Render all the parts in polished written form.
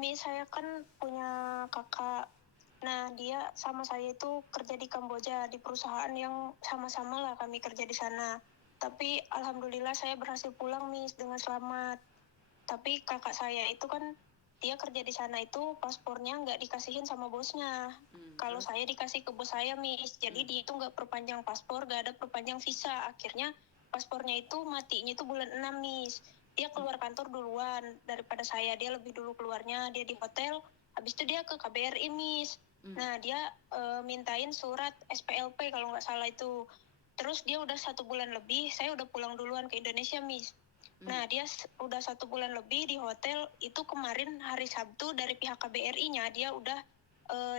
Miss, saya kan punya kakak. Nah, dia sama saya itu kerja di Kamboja, di perusahaan yang sama-sama lah kami kerja di sana. Tapi alhamdulillah saya berhasil pulang, Miss, dengan selamat. Tapi kakak saya itu kan dia kerja di sana itu paspornya nggak dikasihin sama bosnya. Kalau Terus? saya dikasih ke bos saya, Miss. Jadi dia itu nggak perpanjang paspor, nggak ada perpanjang visa. Akhirnya paspornya itu matinya itu bulan 6, Miss. Dia keluar kantor duluan daripada saya. Dia lebih dulu keluarnya, dia di hotel. Habis itu dia ke KBRI, Miss. Nah, dia mintain surat SPLP kalau nggak salah itu. Terus dia udah 1 bulan lebih, saya udah pulang duluan ke Indonesia, Miss. Nah, dia udah 1 bulan lebih di hotel. Itu kemarin hari Sabtu dari pihak KBRI-nya, dia udah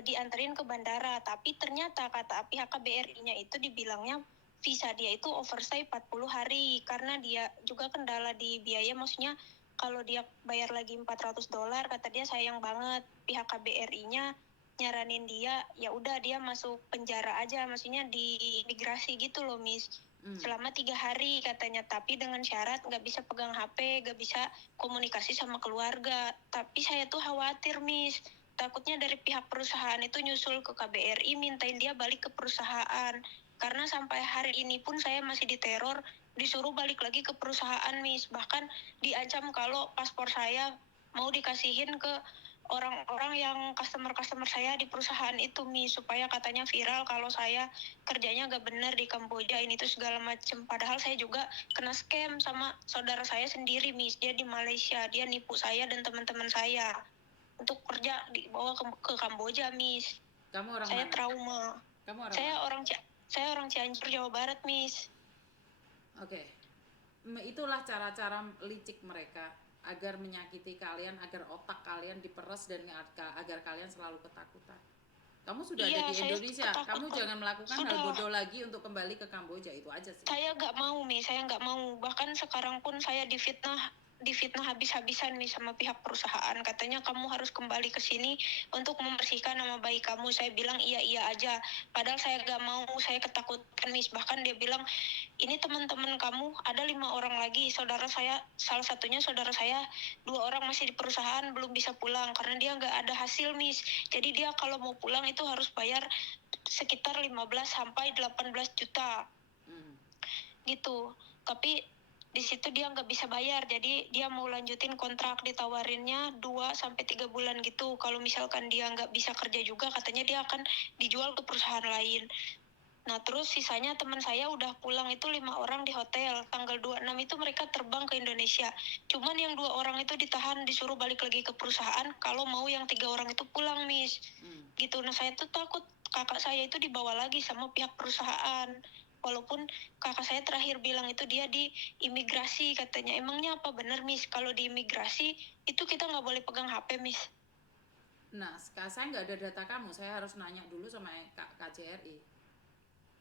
dianterin ke bandara. Tapi ternyata kata pihak KBRI-nya itu dibilangnya visa dia itu overstay 40 hari. Karena dia juga kendala di biaya, maksudnya kalau dia bayar lagi $400, kata dia sayang banget. Pihak KBRI-nya nyaranin dia, ya udah dia masuk penjara aja, maksudnya di imigrasi gitu loh, Miss. Selama 3 hari katanya, tapi dengan syarat nggak bisa pegang HP, nggak bisa komunikasi sama keluarga. Tapi saya tuh khawatir, Miss. Takutnya dari pihak perusahaan itu nyusul ke KBRI, mintain dia balik ke perusahaan. Karena sampai hari ini pun saya masih diteror, disuruh balik lagi ke perusahaan, Miss. Bahkan diancam kalau paspor saya mau dikasihin ke orang-orang yang customer-customer saya di perusahaan itu, Miss, supaya katanya viral kalau saya kerjanya gak benar di Kamboja ini tuh segala macem. Padahal saya juga kena scam sama saudara saya sendiri, Miss. Dia di Malaysia, dia nipu saya dan teman-teman saya untuk kerja dibawa ke Kamboja, Miss. Kamu orang Saya mana? trauma. Kamu orang Saya mana? orang Cianjur, Jawa Barat, Miss. Oke. Itulah cara-cara licik mereka agar menyakiti kalian, agar otak kalian diperes dan agar kalian selalu ketakutan. Kamu sudah ada Iya, di saya Indonesia, kamu ketakutan. jangan melakukan hal Sudah. bodoh lagi untuk kembali ke Kamboja, itu aja sih. Saya nggak mau, Mi. Saya nggak mau. Bahkan sekarang pun saya difitnah habis-habisan nih sama pihak perusahaan. Katanya kamu harus kembali ke sini untuk membersihkan nama baik kamu. Saya bilang iya aja. Padahal saya nggak mau, saya ketakutan, Miss. Bahkan dia bilang, ini teman-teman kamu ada 5 orang lagi. Saudara saya, salah satunya saudara saya, 2 orang masih di perusahaan belum bisa pulang karena dia nggak ada hasil, Miss. Jadi dia kalau mau pulang itu harus bayar sekitar 15 sampai 18 juta gitu. Tapi di situ dia nggak bisa bayar, jadi dia mau lanjutin kontrak, ditawarinnya 2 sampai 3 bulan gitu. Kalau misalkan dia nggak bisa kerja juga, katanya dia akan dijual ke perusahaan lain. Nah, terus sisanya teman saya udah pulang itu 5 orang di hotel. Tanggal 26 itu mereka terbang ke Indonesia. Cuman yang 2 orang itu ditahan, disuruh balik lagi ke perusahaan. Kalau mau yang 3 orang itu pulang, Miss. Gitu. Nah, saya tuh takut kakak saya itu dibawa lagi sama pihak perusahaan. Walaupun kakak saya terakhir bilang itu dia di imigrasi katanya. Emangnya apa benar, Miss? Kalau di imigrasi itu kita nggak boleh pegang HP, Miss? Nah, saya nggak ada data kamu, saya harus nanya dulu sama KJRI,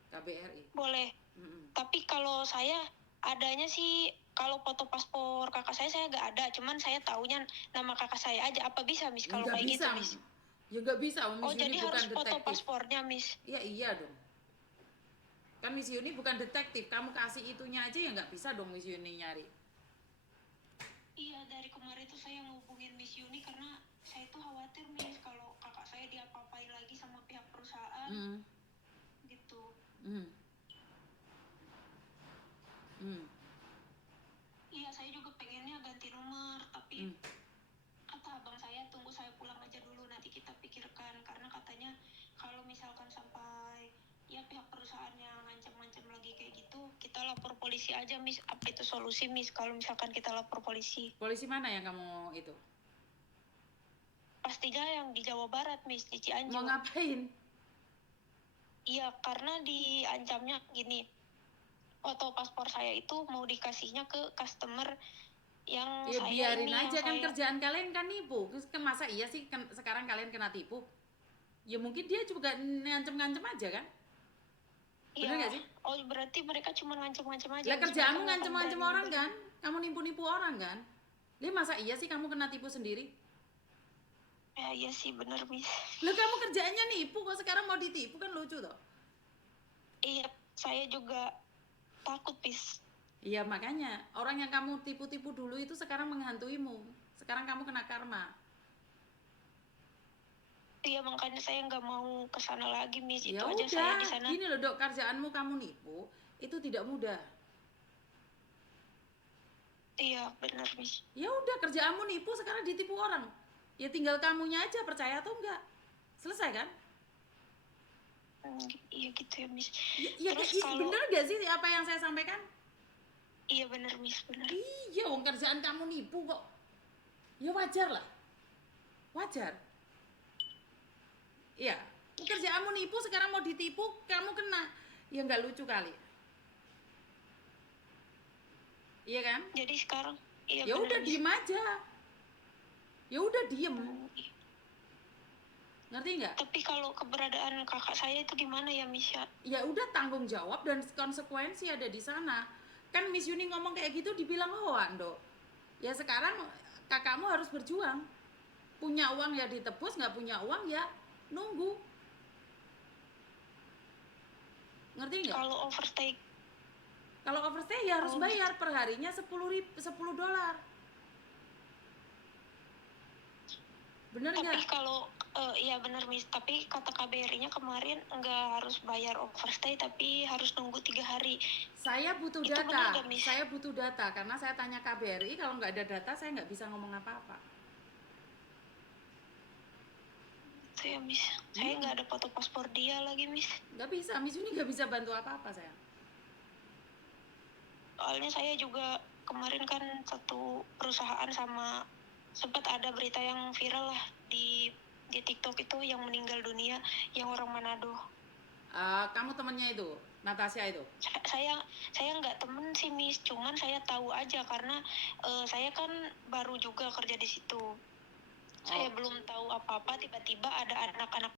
KBRI. Boleh. Tapi kalau saya adanya sih, kalau foto paspor kakak saya nggak ada. Cuman saya taunya nama kakak saya aja. Apa bisa, Miss, kalau Nggak kayak gitu, bisa, Miss? ya nggak bisa, Oh, Miss Yuni jadi harus bukan foto detektif. paspornya, Miss? Ya iya dong. Kan Miss Yuni bukan detektif, kamu kasih itunya aja ya nggak bisa dong Miss Yuni nyari. Iya, dari kemarin tuh saya ngehubungin Miss Yuni karena saya tuh khawatir, Miss, kalau kakak saya diapa-apain lagi sama pihak perusahaan. Gitu. Iya, saya juga pengennya ganti nomor, tapi kata abang saya tunggu saya pulang aja dulu, nanti kita pikirkan. Karena katanya kalau misalkan sampai ya pihak perusahaan yang ngancam-ngancam lagi kayak gitu, kita lapor polisi aja, Miss. Apa itu solusi, Miss, kalau misalkan kita lapor polisi? Polisi mana yang kamu itu? Pastinya yang di Jawa Barat, Miss, di Cianjur. Mau ngapain? Iya, karena diancamnya gini, foto paspor saya itu mau dikasihnya ke customer yang Ya saya biarin ini, yang aja, kan saya... kerjaan kalian kan nipu. Masa iya sih sekarang kalian kena tipu? Ya mungkin dia juga ngancem-ngancem aja kan? Bener Iya. gak sih? Oh, berarti mereka cuma ngancem-ngancem aja, Lah Miss. Mereka kerjaanmu nggak akan ngancem-ngancem berani orang balik. kan? Kamu nipu-nipu orang kan? Dia masa iya sih kamu kena tipu sendiri? Ya, iya sih, bener, Miss. Lah kamu kerjaannya nipu, kok sekarang mau ditipu, kan lucu toh. Iya, saya juga takut, Miss. Iya makanya orang yang kamu tipu-tipu dulu itu sekarang menghantuimu. Sekarang kamu kena karma. Iya makanya saya nggak mau ke sana lagi, Miss. Ya Itu aja saya udah, di sana. gini loh Dok, kerjaanmu kamu nipu, itu tidak mudah. Iya benar, Miss. Ya udah, kerjaanmu nipu, sekarang ditipu orang. Ya tinggal kamunya aja percaya atau enggak. Selesai kan? Iya gitu ya, Miss. Ya, Terus kalau bener gak sih apa yang saya sampaikan? iya benar, Miss, benar. Iya, wong kerjaan kamu nipu kok. Ya wajar lah, wajar. Iya, kerjaanmu nipu, sekarang mau ditipu, kamu kena. Ya nggak lucu kali. Iya kan? Jadi sekarang iya Ya benar, udah Miss. diem aja. Ya udah diem. Iya. Ngerti nggak? Tapi kalau keberadaan kakak saya itu gimana ya, Miss ya? Ya udah, tanggung jawab dan konsekuensi ada di sana. Kan Miss Yuni ngomong kayak gitu dibilang hoan, Dok. Ya sekarang kakakmu harus berjuang. Punya uang ya ditebus, nggak punya uang ya nunggu. Ngerti nggak? Kalau overstay ya harus bayar per harinya $10. Bener nggak? Tapi kalau iya benar, Miss. Tapi kata KBRI-nya kemarin nggak harus bayar overstay, tapi harus nunggu 3 hari. Saya butuh Itu data. benar nggak, Miss? Saya butuh data karena saya tanya KBRI, kalau nggak ada data saya nggak bisa ngomong apa-apa. Itu ya, Miss. Saya nggak ada foto paspor dia lagi, Miss. Nggak bisa, Miss Yuni nggak bisa bantu apa-apa saya. Soalnya saya juga kemarin kan satu perusahaan sama sempat ada berita yang viral lah di TikTok itu yang meninggal dunia, yang orang Manado. Kamu temennya itu, Natasha itu? Saya nggak temen sih, Miss, cuman saya tahu aja karena saya kan baru juga kerja di situ. Saya belum tahu apa-apa, tiba-tiba ada anak-anak